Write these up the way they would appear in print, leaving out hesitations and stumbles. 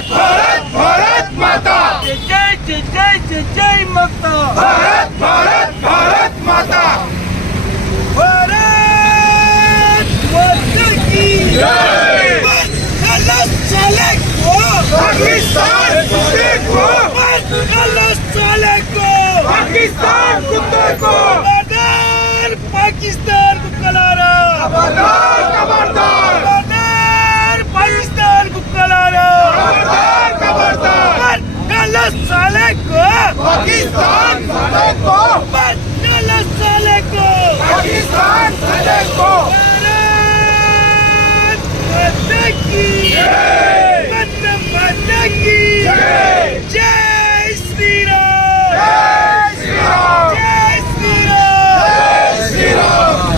भारत भारत माता जय जय जय जय जय माता भारत भारत भारत माता भारत माता की जय पाकिस्तान कुत्ते को पाकिस्तान कुत्ते को पाकिस्तान कुक्कलारा खबरदार खबरदार पाकिस्तान कुक्कलारा खबरदार साले को पाकिस्तान साले को साले को पाकिस्तान साले को माता की माता की जय श्री राम जय श्री राम जय श्री राम जय श्री राम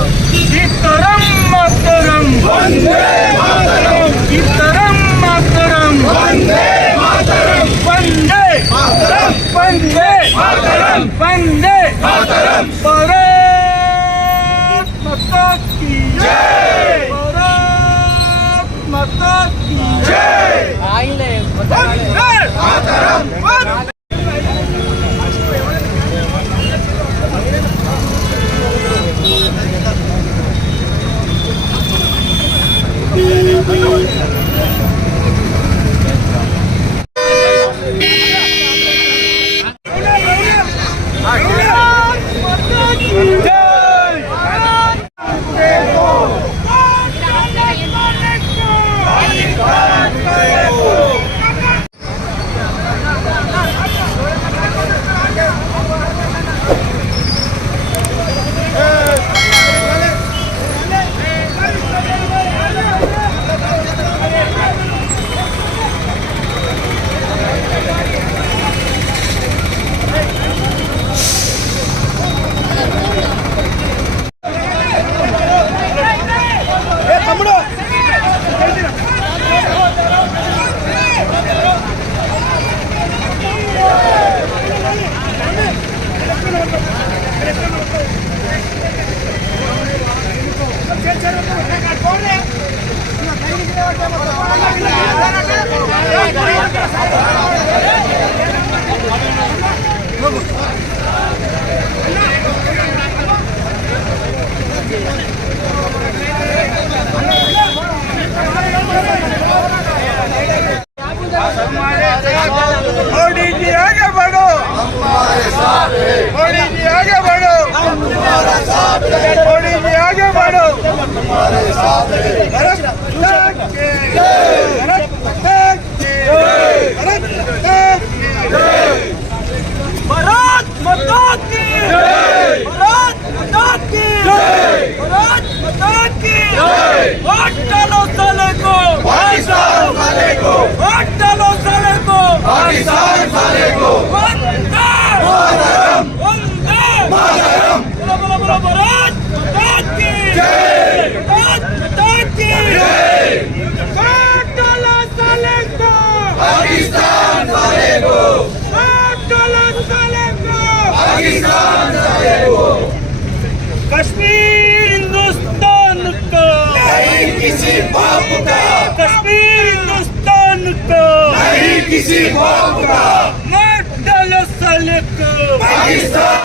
इतरम मातरम वंदे मातरम इतरम मातरम वंदे मातरम वंदे मातरम वंदे मातरम वंदे मातरम भारत माता की जय भारत माता की जय वंदे मातरम मोदी जी आगे बढ़ो मोदी जी आगे बढ़ो मोदी जी आगे बढ़ो भारत माता की भारत माता की भारत माता की भारत माता की भारत माता की वोट डालो साले को पाकिस्तान साले को वोट डालो साले को पाकिस्तान साले को वंदे मातरम वंदे मातरम बोलो बोलो बोलो भारत माता की जय भारत माता की जय वोट डालो साले को पाकिस्तान साले को वोट डालो साले को पाकिस्तान साले को कश्मीर हिंदुस्तान का नहीं किसी बाप का कश्मीर हिंदुस्तान का नहीं किसी बाप का वोट डालो साले को पाकिस्तान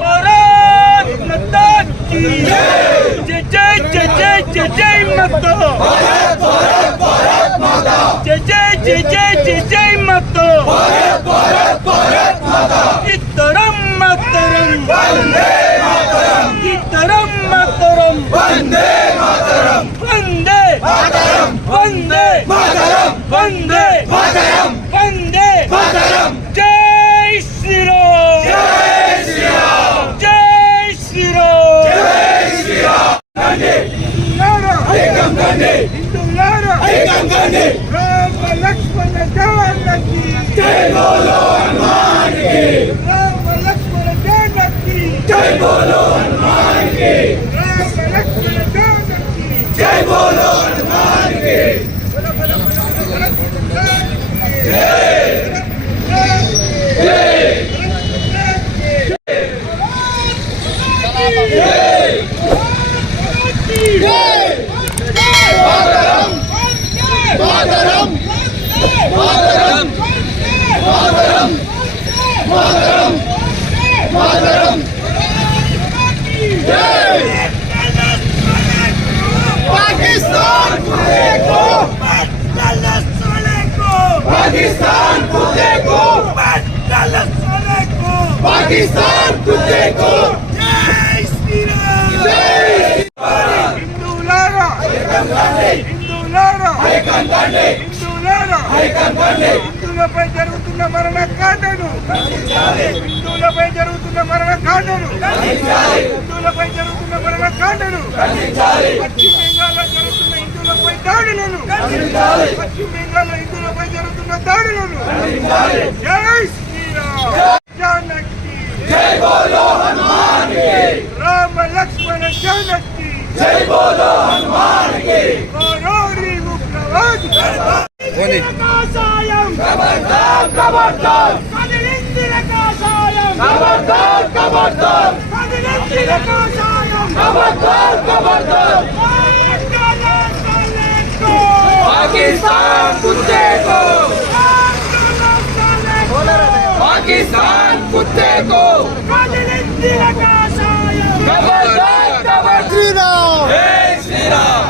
भारत माता की जय जय जय जय जय जय जय माता भारत भारत भारत माता जय जय जय जय जय जय माता भारत भारत भारत माता इतरम मातरम वंदे मातरम इतरम मातरम वंदे मातरम वंदे मातरम वंदे मातरम वंदे मातरम वंदे मातरम जय श्री राम जय श्री राम जय श्री राम जय श्री राम गांधी एकम गांधी हिंदुलारा एकम गांधी राम लक्ष्मण जानकी जय बोलो हनुमान की राम लक्ष्मण जानकी जय बोलो हनुमान की राम लक्ष्मण जानकी जय बोलो हनुमान की मातरम मातरम मातरम पाकिस्तान कुत्ते को पाकिस्तान कुत्ते को जय श्री राम హిందువులారా హిందువులపై జరుగుతున్న మరణకాండను హిందువులపై జరుగుతున్న మరణకాండను పశ్చిమ బెంగాల్లో జరుగుతున్న హిందువులపై దాడులను జై శ్రీరామ్ జానకి जय बोलो हनुमान की రామ లక్ష్మణ జానకి जय बोलो हनुमान की కోరోరి ఉగ్రవాది కాషాయం खबरदार खबरदार కదిలిందిర కాషాయం खबरदार खबरदार కదిలిందిర కాషాయం खबरदार खबरदार पाकिस्तान कुत्ते को पाकिस्तान कुत्ते को కదిలిందిర కాషాయం खबरदार खबरदार जय श्री राम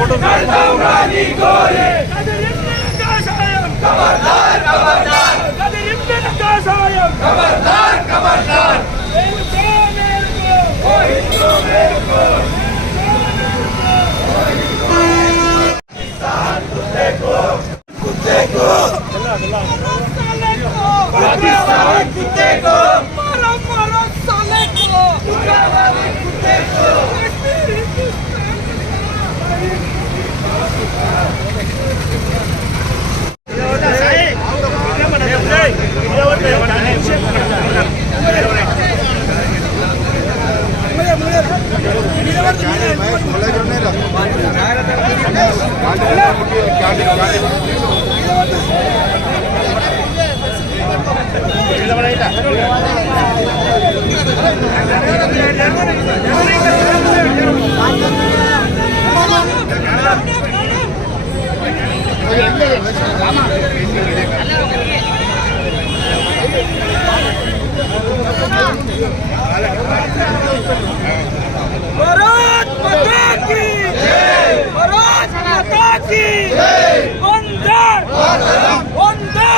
भारत माता की भारत माता की खबरदार खबरदार खबरदार खबरदार कुत्ते को पाकिस्तान कुत्ते को उग्रवादी कुत्ते को भारत माता की जय भारत माता की जय वंदे वंदे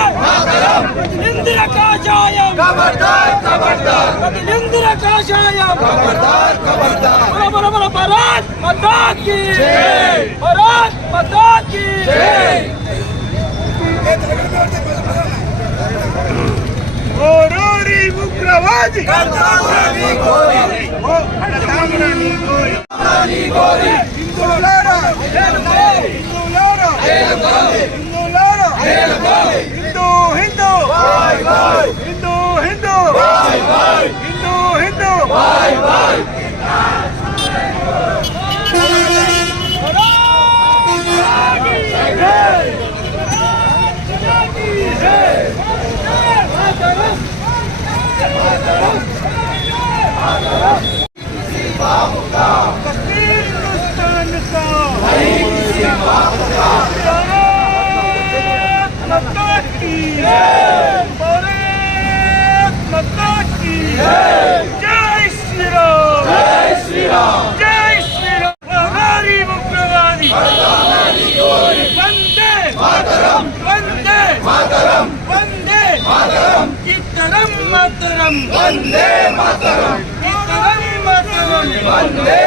इंदिरा काषायम खबरदार खबरदार इंदिरा काषायम खबरदार खबरदार बराबर भारत माता की जय भारत माता की जय कोरोरी उग्रवादी गोरी हिंदुलारा हिंदू हिंदू हिंदू हिंदू हिंदू हिंदू बाय बाय जय श्री राम जय श्री राम जय श्री राम हमारी मुक्तवादी वंदे मातरम वंदे मातरम वंदे मातरम इतरम मातरम वंदे मातरम इतरम मातरम वंदे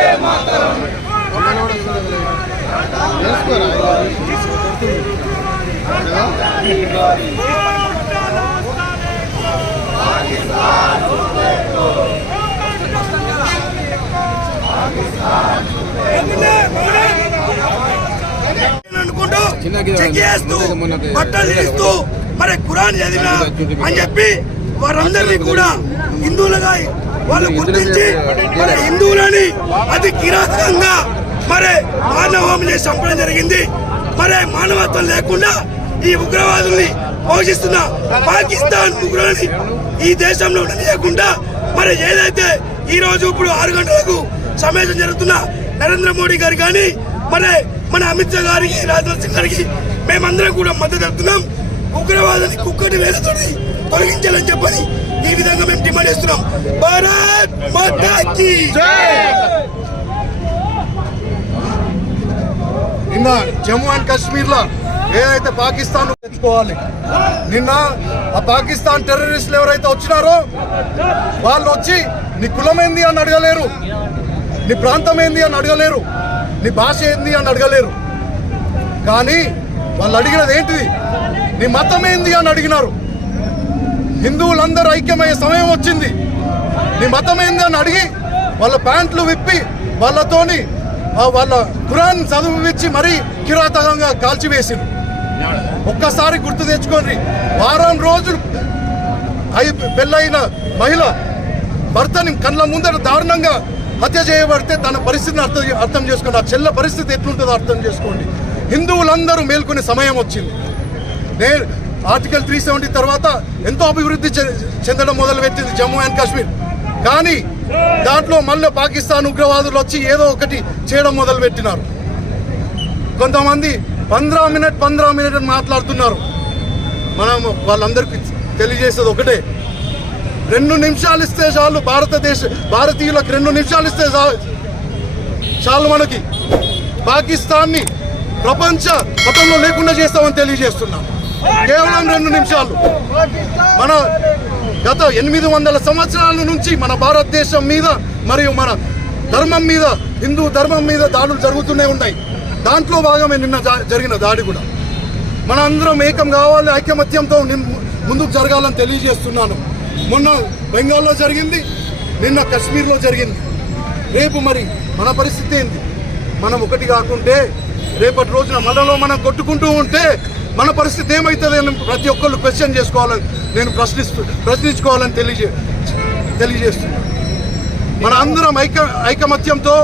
అనుకుంటూ చెక్ చేస్తూ బట్టలు ఇస్తూ మరి ఖురాన్ చదివిన అని చెప్పి వారందరినీ కూడా హిందువులుగా వాళ్ళు గుర్తించి మరి హిందువులని అతి కిరాతకంగా మరి మానవహోమం చేసి చంపడం జరిగింది. మరి మానవత్వం లేకుండా ఈ ఉగ్రవాదుల్ని పోషిస్తున్న పాకిస్తాన్ ఉగ్రులని ఈ దేశంలో ఉండనియకుండా మరి ఏదైతే ఈ రోజు ఇప్పుడు 6 గంటలకు సమావేశం జరుగుతున్న నరేంద్ర మోడీ గారు కానీ మరి మన అమిత్ షా గారికి రాజ్నాథ్ సింగ్ గారికి మేమందరం కూడా మద్దతు తెలుపుతున్నాం. ఉగ్రవాదాన్ని కుక్కటి వేలతో తొలగించాలని చెప్పని ఈ విధంగా మేము డిమాండ్ చేస్తున్నాం. భారత్ మాతా కీ జై. నిన్న జమ్మూ అండ్ కాశ్మీర్ లో ఏదైతే పాకిస్తాన్ తెచ్చుకోవాలి, నిన్న ఆ పాకిస్తాన్ టెర్రరిస్టులు ఎవరైతే వచ్చినారో వాళ్ళు వచ్చి నీ కులం ఏంది అని అడగలేరు, నీ ప్రాంతం ఏంది అని అడగలేరు, నీ భాష ఏంది అని అడగలేరు. కానీ వాళ్ళు అడిగినది ఏంటిది, నీ మతం ఏంది అని అడిగినారు. హిందువులందరూ ఐక్యమయ్యే సమయం వచ్చింది. నీ మతం ఏంది అని అడిగి వాళ్ళ ప్యాంట్లు విప్పి వాళ్ళతోని వాళ్ళ ఖురాన్ చదువునిచ్చి మరీ కిరాతకంగా కాల్చివేసింది. ఒక్కసారి గుర్తు తెచ్చుకోండి, వారం రోజులు పెళ్ళైన మహిళ భర్తని కళ్ళ ముందర దారుణంగా హత్య చేయబడితే తన పరిస్థితిని అర్థం చేసుకోండి. ఆ చెల్ల పరిస్థితి ఎట్లుంటుందో అర్థం చేసుకోండి. హిందువులందరూ మేల్కొనే సమయం వచ్చింది. నేను ఆర్టికల్ 370 తర్వాత ఎంతో అభివృద్ధి చెందడం మొదలుపెట్టింది జమ్మూ అండ్ కాశ్మీర్. కానీ దాంట్లో మళ్ళీ పాకిస్తాన్ ఉగ్రవాదులు వచ్చి ఏదో ఒకటి చేయడం మొదలుపెట్టినారు. కొంతమంది 15 మినిట్ అని మాట్లాడుతున్నారు. మనం వాళ్ళందరికీ తెలియజేసేది ఒకటే, 2 నిమిషాలు ఇస్తే చాలు. భారతీయులకు 2 నిమిషాలు ఇస్తే చాలు. మనకి పాకిస్తాన్ని ప్రపంచ పటంలో లేకుండా చేస్తామని తెలియజేస్తున్నాం. కేవలం 2 నిమిషాలు. మన గత 800 సంవత్సరాల నుంచి మన భారతదేశం మీద మరియు మన ధర్మం మీద, హిందూ ధర్మం మీద దాడులు జరుగుతూనే ఉన్నాయి. దాంట్లో భాగమే నిన్న జరిగిన దాడి కూడా. మన అందరం ఏకం కావాలి, ఐకమత్యంతో ముందుకు జరగాలని తెలియజేస్తున్నాను. మొన్న బెంగాల్లో జరిగింది, నిన్న కశ్మీర్లో జరిగింది. రేపు మరి మన పరిస్థితి ఏంది? మనం ఒకటి కాకుంటే రేపటి రోజున మనలో మనం కొట్టుకుంటూ ఉంటే మన పరిస్థితి ఏమవుతుంది అని ప్రతి ఒక్కళ్ళు క్వశ్చన్ చేసుకోవాలని నేను ప్రశ్నించుకోవాలని తెలియజేస్తున్నాను. మన అందరం ఐకమత్యంతో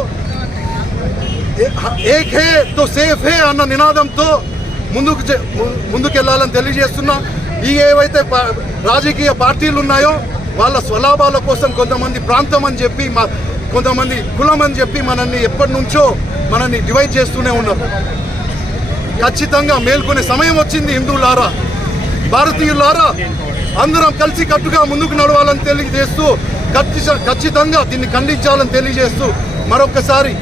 ఏక్ హే తో సేఫ్ హే అన్న నినాదంతో ముందుకెళ్లాలని తెలియజేస్తున్నా. ఈ ఏవైతే రాజకీయ పార్టీలు ఉన్నాయో వాళ్ళ స్వలాభాల కోసం కొంతమంది ప్రాంతం అని చెప్పి, కొంతమంది కులం అని చెప్పి మనల్ని ఎప్పటి నుంచో మనల్ని డివైడ్ చేస్తూనే ఉన్నారు. ఖచ్చితంగా మేల్కొనే సమయం వచ్చింది. హిందువులారా, భారతీయులారా, అందరం కలిసి కట్టుగా ముందుకు నడవాలని తెలియజేస్తూ, ఖచ్చితంగా దీన్ని ఖండించాలని తెలియజేస్తూ మరొకసారి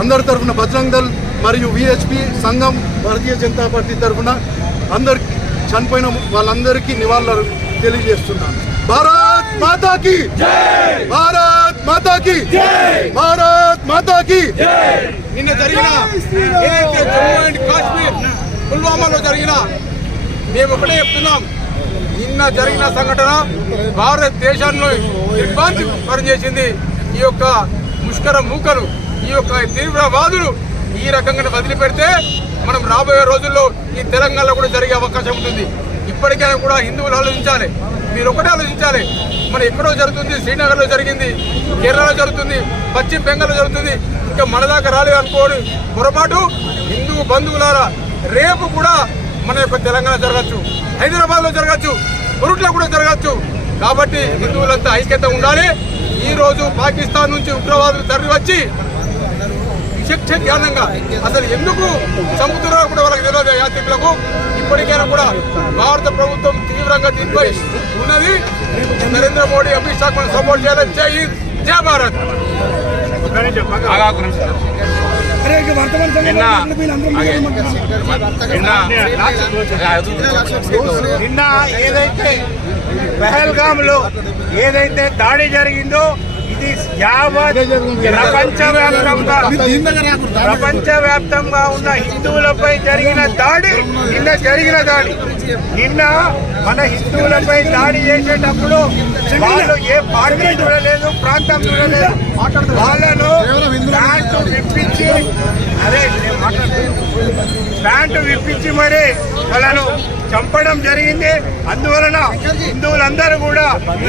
అందరి తరఫున బజరంగ్ దళ్ మరియు విహెచ్పి సంఘం, భారతీయ జనతా పార్టీ తరఫున అందరికి చనిపోయిన వాళ్ళందరికీ నివాళులు తెలియజేస్తున్నాను. భారత్ మాతా కీ జై, భారత్ మాతా కీ జై, భారత్ మాతా కీ జై. నిన్న జరిగిన ఏదైతే జమ్మూ అండ్ కాశ్మీర్ పుల్వామాలో జరిగిన, మేము ఒకటే చెప్తున్నాం, నిన్న జరిగిన సంఘటన భారతదేశాన్ని దిగ్భ్రాంతి పనిచేసింది. ఈ యొక్క ముష్కర మూకలు, ఈ యొక్క తీవ్రవాదులు ఈ రకంగా వదిలిపెడితే మనం రాబోయే రోజుల్లో ఈ తెలంగాణలో కూడా జరిగే అవకాశం ఉంటుంది. ఇప్పటికైనా కూడా హిందువులు ఆలోచించాలి, మీరు ఒకటే ఆలోచించాలి. మన ఎక్కడో జరుగుతుంది, శ్రీనగర్లో జరిగింది, కేరళలో జరుగుతుంది, పశ్చిమ బెంగాల్లో జరుగుతుంది, ఇంకా మన దాకా రాలేదు అనుకోని పొరపాటు. హిందూ బంధువులారా, రేపు కూడా మన యొక్క తెలంగాణ జరగచ్చు, హైదరాబాద్లో జరగచ్చు, కొరుట్లో కూడా జరగచ్చు. కాబట్టి హిందువులంతా ఐక్యత ఉండాలి. ఈరోజు పాకిస్తాన్ నుంచి ఉగ్రవాదులు తరలి వచ్చి విచక్షణ జ్ఞానంగా అసలు ఎందుకు చంపుతున్నారో కూడా వాళ్ళకి తెలియదు యాత్రికులకు. ఇప్పటికైనా కూడా భారత ప్రభుత్వం తీవ్రంగా దీనిపై ఉన్నది. నరేంద్ర మోడీ, అమిత్ షా మనం సపోర్ట్ చేయాలని. జై హింద్, జై భారత్. నిన్న ఏదైతే పహల్గామ్ లో ఏదైతే దాడి జరిగిందో ఇది యావత్ ప్రపంచవ్యాప్తంగా ఉన్న హిందువులపై జరిగిన దాడి. నిన్న మన హిందువులపై దాడి చేసేటప్పుడు వాళ్ళు ఏ పార్టీ చూడలేదు, ప్రాంతం చూడలేదు. వాళ్ళను ప్యాంటు విప్పించి మరి వాళ్ళను చంపడం జరిగింది. అందువలన హిందువులందరూ కూడా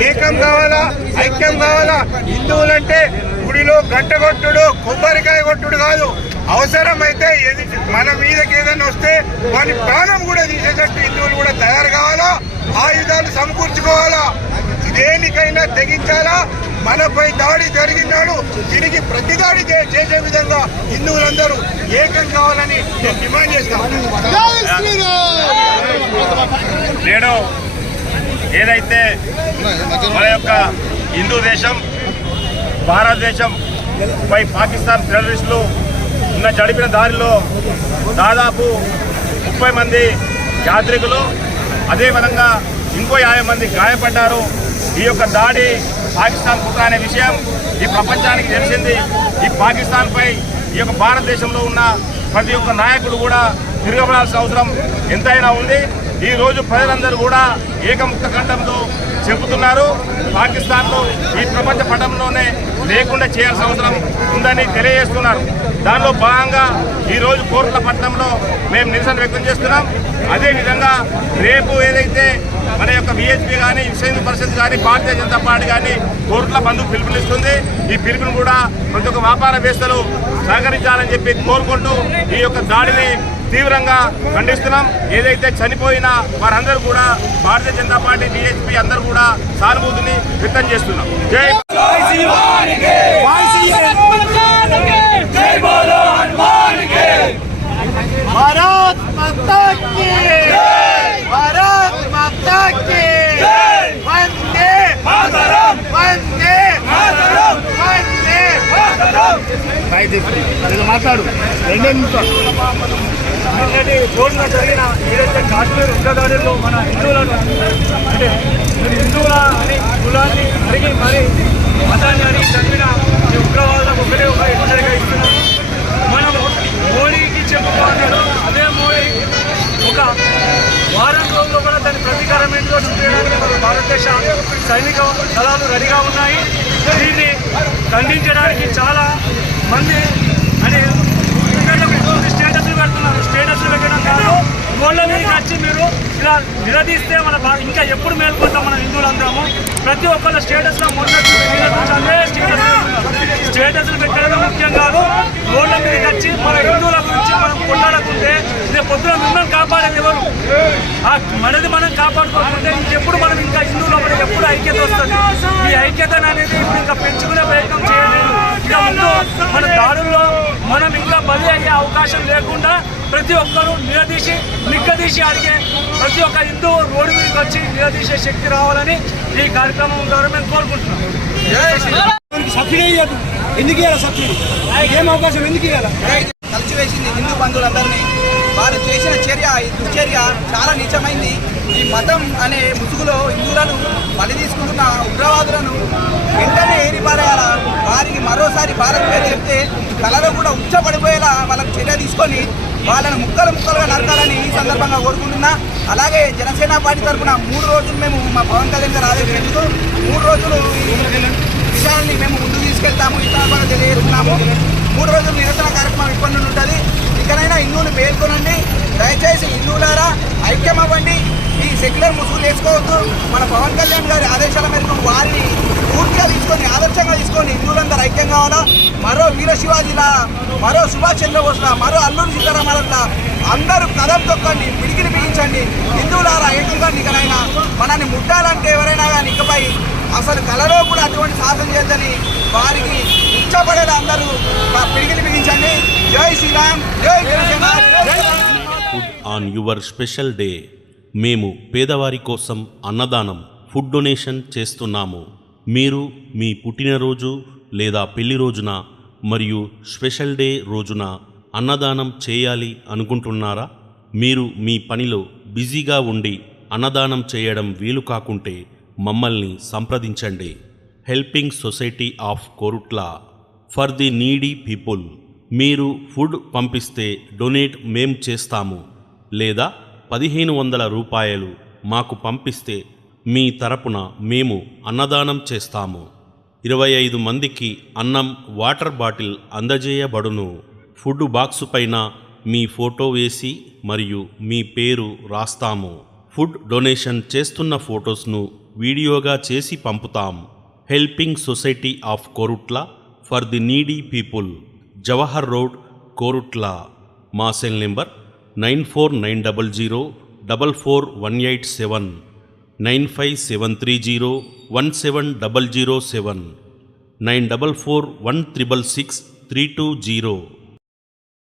ఏకం కావాలా, ఐక్యం కావాలా. హిందువులంటే గుడిలో గంట కొట్టుడు, కొబ్బరికాయ కొట్టుడు కాదు. అవసరమైతే మన మీదకి ఏదైనా వస్తే వాని ప్రాణం కూడా తీసేటట్టు హిందువులు కూడా తయారు కావాలా, ఆయుధాలు సమకూర్చుకోవాలా, దేనికైనా తెగించాలా. మనపై దాడి జరిగినాడు తిరిగి ప్రతి దాడి చేసే విధంగా హిందువులందరూ ఏకం కావాలని నేను డిమాండ్ చేస్తాను. నేడు ఏదైతే మన యొక్క హిందూ దేశం భారతదేశం పై పాకిస్తాన్ టెర్రరిస్టులు జరిపిన దారిలో దాదాపు 30 మంది యాత్రికులు, అదేవిధంగా ఇంకో 50 మంది గాయపడ్డారు. ఈ యొక్క దాడి పాకిస్తాన్ కుట్ర అనే విషయం ఈ ప్రపంచానికి తెలిసింది. ఈ పాకిస్తాన్పై ఈ యొక్క భారతదేశంలో ఉన్న ప్రతి ఒక్క నాయకుడు కూడా తిరగబడాల్సిన అవసరం ఎంతైనా ఉంది. ఈ రోజు ప్రజలందరూ కూడా ఏకముక్త కంఠంతో చెబుతున్నారు, పాకిస్తాన్ను ఈ ప్రపంచ పటంలోనే లేకుండా చేయాల్సిన అవసరం ఉందని తెలియజేస్తున్నారు. దానిలో భాగంగా ఈరోజు కోర్టులపట్నంలో మేము నిరసన వ్యక్తం చేస్తున్నాం. అదేవిధంగా రేపు ఏదైతే మన యొక్క బీఎస్పీ కానీ, విశ్వ హిందూ పరిషత్ కానీ, భారతీయ జనతా పార్టీ కానీ కోర్టుల బంధుకు పిలుపునిస్తుంది. ఈ పిలుపును కూడా ప్రతి ఒక్క వ్యాపారవేత్తలు సహకరించాలని చెప్పి కోరుకుంటూ ఈ యొక్క దాడిని తీవ్రంగా ఖండిస్తున్నాం. ఏదైతే చనిపోయిన వారందరూ కూడా భారతీయ జనతా పార్టీ, బీఎస్పీ అందరూ కూడా సానుభూతిని వ్యక్తం చేస్తున్నాం. జై భారత్ మాతా కీ జై, భారత్ మాతా కీ జై, వందే మాతరం, వందే మాతరం, వందే మాతరం. మాట్లాడు 2 నిమిషాలు. కోర్టులో జరిగిన ఏదైతే కాశ్మీర్ ఉగ్రదాడుల్లో మన హిందువులను అంటే హిందువుల అని కులాన్ని అడిగి మరి మతాన్ని అడిగి చదివిన ఈ ఉగ్రవాదులకు ఒకటే ఒక హెచ్చరిక ఇస్తున్నాం. మనం మోడీకి చెప్పుకున్నాడు, అదే మోడీ ఒక వారం రోజుల్లో కూడా దాని ప్రతీకారం ఏంటో చూపించడానికి మన భారతదేశ సైనిక దళాలు రెడీగా ఉన్నాయి. దీన్ని ఖండించడానికి చాలా మంది అని స్టేటస్లు పెడుతున్నారు. స్టేటస్లు పెట్టడం కాదు, గోళ్ళ మీదకి వచ్చి మీరు ఇలా నిలదీస్తే మన ఇంకా ఎప్పుడు మేల్కొంటాం మన హిందువులందరము. ప్రతి ఒక్కళ్ళ స్టేటస్లో మొన్న అదే స్టేటస్లు పెట్టడం ముఖ్యం కాదు. గోళ్ళ మీదకి వచ్చి మన హిందువుల గురించి మనం కొట్లాడకుంటే రేపు పొద్దున మిమ్మల్ని కాపాడేది ఎవరు? మనది మనం కాపాడుకోకుంటే ఇంకెప్పుడు మనం ఇంకా హిందువుల ఎప్పుడు ఐక్యత వస్తుంది? ఈ ఐక్యత అనేది ఇప్పుడు ఇంకా పెంచుకునే ప్రయత్నం చేయలేదు. ఇక ముందు మన దాడుల్లో మనం ఇంకా బలి అయ్యే అవకాశం లేకుండా ప్రతి ఒక్కరూ నిగ్గదీసి అడిగే ప్రతి ఒక్క హిందూ రోడ్డు మీదకి వచ్చి నిలదీసే శక్తి రావాలని ఈ కార్యక్రమం ద్వారా మేము కోరుకుంటున్నాం. సబ్సిడీ ఇవ్వదు, ఎందుకు ఇవ్వాలి? సబ్సిడీ ఏం అవకాశం ఎందుకు ఇవ్వాలి? కలిసివేసింది హిందూ బంధువులందరినీ. వారు చేసిన చర్య, ఈ దుశ్చర్య చాలా నీచమైంది. ఈ మతం అనే ముసుగులో హిందువులను బలి తీసుకుంటున్న ఉగ్రవాదులను వెంటనే ఏరిపారేయాల. వారికి మరోసారి భారత్ పేరు చెప్తే కళలో కూడా ఉచ్చపడిపోయేలా వాళ్ళకు చర్య తీసుకొని వాళ్ళని ముక్కలుగా నరకాలని ఈ సందర్భంగా కోరుకుంటున్నా. అలాగే జనసేన పార్టీ తరఫున 3 రోజులు మేము మా పవన్ కళ్యాణ్ గారు ఆదేశిస్తూ 3 రోజులు ఈ విషయాన్ని మేము ముందుకు తీసుకెళ్తాము. ఈ సందర్భంగా తెలియజేస్తున్నాము. 3 రోజులు నిరసన కార్యక్రమం ఇప్పటి నుండి ఉంటుంది. ఇకనైనా హిందువులు పేర్కొనండి. దయచేసి హిందువులారా ఐక్యం అవ్వండి. ఈ సెక్యులర్ ముసుగులు వేసుకోవద్దు. మన పవన్ కళ్యాణ్ గారి ఆదేశాల మేరకు వారిని పూర్తిగా తీసుకొని ఆదర్శంగా తీసుకొని హిందువులందరూ ఐక్యం కావాలా. మరో వీర శివాజీలా, మరో సుభాష్ చంద్రబోస్లా, మరో అల్లూరి సీతారామరాజులా అందరూ కదం తొక్కండి, పిడికిని బిగించండి. హిందువులారా ఏకంగా ఇకనైనా మనల్ని ముట్టాలంటే ఎవరైనా కానీ ఇకపై అసలు కళలో కూడా అటువంటి సాధన చేద్దని వారికి ఇష్టపడేలా అందరూ పిడికిని బిగించండి. జై శ్రీరామ్, జై Janasena. Food on your special day. మేము పేదవారి కోసం అన్నదానం ఫుడ్ డొనేషన్ చేస్తున్నాము. మీరు మీ పుట్టినరోజు లేదా పెళ్లి రోజున మరియు స్పెషల్ డే రోజున అన్నదానం చేయాలి అనుకుంటున్నారా? మీరు మీ పనిలో బిజీగా ఉండి అన్నదానం చేయడం వీలు కాకుంటే మమ్మల్ని సంప్రదించండి. Helping society of Korutla for the needy people. మీరు ఫుడ్ పంపిస్తే డొనేట్ మేం చేస్తాము, లేదా 1500 రూపాయలు మాకు పంపిస్తే మీ తరపున మేము అన్నదానం చేస్తాము. 25 మందికి అన్నం, వాటర్ బాటిల్ అందజేయబడును. ఫుడ్ బాక్సు పైన మీ ఫోటో వేసి మరియు మీ పేరు రాస్తాము. ఫుడ్ డొనేషన్ చేస్తున్న ఫొటోస్ను వీడియోగా చేసి పంపుతాం. Helping society of Korutla for the needy people, Jawahar road, Korutla. మా సెల్ నెంబర్ 9490044187, 9573017007, 9441666320.